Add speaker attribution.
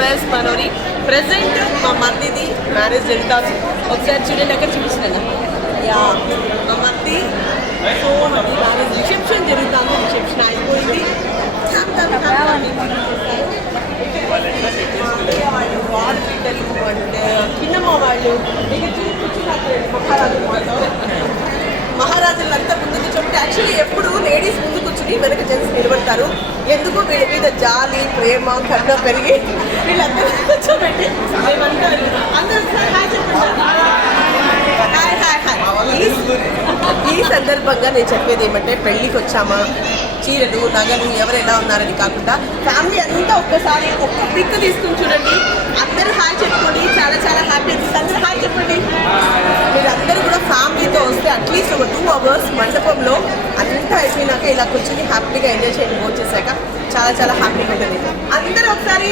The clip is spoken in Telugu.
Speaker 1: వైఎస్ మనోరి ప్రెసెంట్ మా మర్దిది మ్యారేజ్ జరుగుతుంది. ఒకసారి చూడండి అక్కడ చూపించిన యా మా మర్ది సో మ్యారేజ్ రిసెప్షన్ జరుగుతుంది. రిసెప్షన్ అయిపోయింది. వాళ్ళు వాడు బిడ్డలు చిన్నమ్మ వాళ్ళు ఇక మహారాజు మహారాజులంతా ముందు కూర్చోబెట్టి పెట్టి వెనక జెంట్స్ నిలబడతారు. ఎందుకు వీళ్ళ మీద జాలి ప్రేమ కన్న పెరిగి వీళ్ళందరూ కూర్చోబెట్టి మేమంతా అందరూ హాయ్ హాయ్ హాయ్ ఈ- సందర్భంగా నేను చెప్పేది ఏమంటే పెళ్ళికి వచ్చామా? చీరలు నగలు ఎవరు ఎలా ఉన్నారని కాకుండా ఫ్యామిలీ అంతా ఒక్కసారి ఒక్క పిక్ తీసుకుని చూడండి. అందరూ హాయ్ చెప్పుకోండి. చాలా చాలా హ్యాపీ అందరూ హాయ్ చెప్పండి. మీరు అందరూ కూడా ఫ్యామిలీతో వస్తే అట్లీస్ట్ ఒక టూ అవర్స్ మండపంలో అంతా ఇలా కూర్చొని హ్యాపీగా ఎంజాయ్ చేయండి భోజనం చేశాక చాలా చాలా హ్యాపీగా ఉంటుంది. అందరూ ఒకసారి